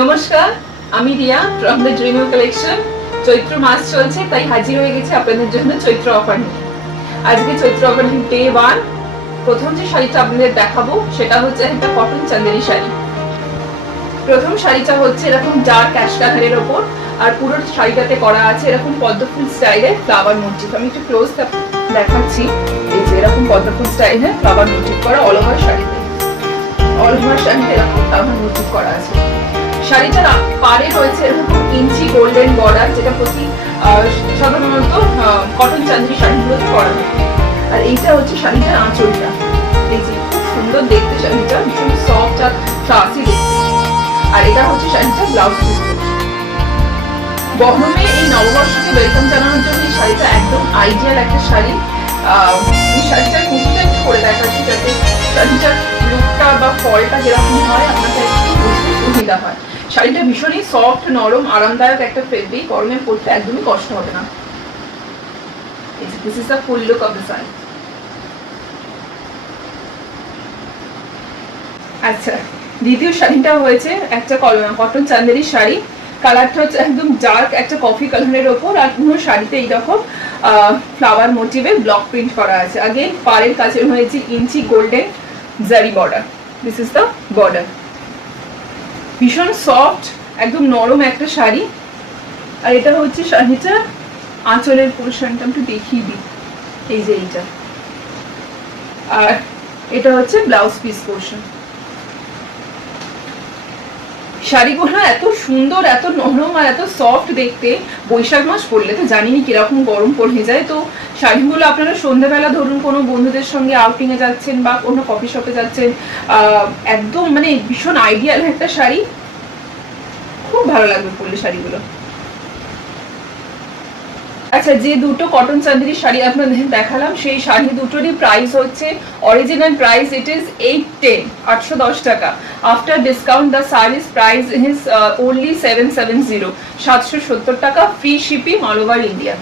নমস্কার, আমি Riya from the dream collection. Chaitra মাস চলছে, তাই হাজির হয়ে গেছি আপনাদের জন্য চৈত্র অফার নিয়ে। আজকে চৈত্র অফার ডে 1। প্রথম যে শাড়িটা আপনাদের দেখাবো সেটা হচ্ছে একটা কটন চান্দেরি শাড়ি। প্রথম শাড়িটা হচ্ছে এরকম ডার্ক অ্যাশ কালারের ওপর, আর পুরো শাড়িটাতে করা আছে এরকম পদ্মফুল স্টাইলে ফ্লাওয়ার মোটিভ। আমি একটু ক্লোজ দেখাচ্ছি। এই যে এরকম পদ্মফুল স্টাইলে ফ্লাওয়ার মোটিভ করা অল ওভার শাড়িতে, অল ওভার শাড়িতে এরকম ফ্লাওয়ার মোটিভ করা আছে। শাড়িটার পাড়ে রয়েছে এরকম ইঞ্চি গোল্ডেন বর্ডার, যেটা প্রতি সাধারণত কটন চান্দেরি শাড়িগুলোতে করা হয়। আর এইটা হচ্ছে শাড়িটার আঁচলটা। এই যে খুব সুন্দর দেখতে, শাড়িটা ভীষণ সফট আর ক্লাসি দেখতে। আর এটা হচ্ছে শাড়িটা ব্লাউজ পিস। গরমে এই নববর্ষকে ওয়েলকাম জানানোর জন্য এই শাড়িটা একদম আইডিয়াল একটা শাড়ি। এই শাড়িটার কুচিটা একটু করে দেখাচ্ছি, যাতে শাড়িটার লুকটা বা ফলটা যেরকম হয় আপনাকে একটু বুঝতে সুবিধা হয়। শাড়িটা ভীষণই সফট, নরম, আরামদায়ক একটা ফেব্রিক। গরমে পরতে একদমই কষ্ট হবে না। This is the full look of the sari. আচ্ছা, দ্বিতীয় শাড়িটা হয়েছে একটা কটন চান্দেরি শাড়ি। কালারটা হচ্ছে একদম ডার্ক একটা কফি কালারের ওপর, আর পুরো শাড়িতে এইরকম ফ্লাওয়ার মোটিভে ব্লক প্রিন্ট করা আছে। আগে পাড়ের কাছে হয়েছে ইঞ্চি গোল্ডেন জারি border. This is the border. ভীষণ সফট, একদম নরম একটা শাড়ি। আর এটা হচ্ছে শাড়িটা আঁচলের পোর্শনটা একটু দেখিয়ে দিই। এই যে এইটা, আর এটা হচ্ছে ব্লাউজ পিস পোর্শন। শাড়িগুলো এত সুন্দর, এত নরম আর এত সফট দেখতে। বৈশাখ মাস পড়লে তো জানিনি কিরকম গরম পড়ে যায়। তো শাড়িগুলো আপনারা সন্ধ্যাবেলা ধরুন কোনো বন্ধুদের সঙ্গে আউটিং এ যাচ্ছেন বা কোনো কফি শপে যাচ্ছেন, একদম মানে ভীষণ আইডিয়াল একটা শাড়ি। খুব ভালো লাগবে পরলে শাড়িগুলো। আচ্ছা, যে দুটো কটন চান্দেরি শাড়ি আপনাদের দেখালাম, সেই শাড়ি দুটোরই প্রাইস হচ্ছে, অরিজিনাল প্রাইস ইট ইজ 810 টাকা। After discount the saris price is only 770 টাকা। Free shipping all over India.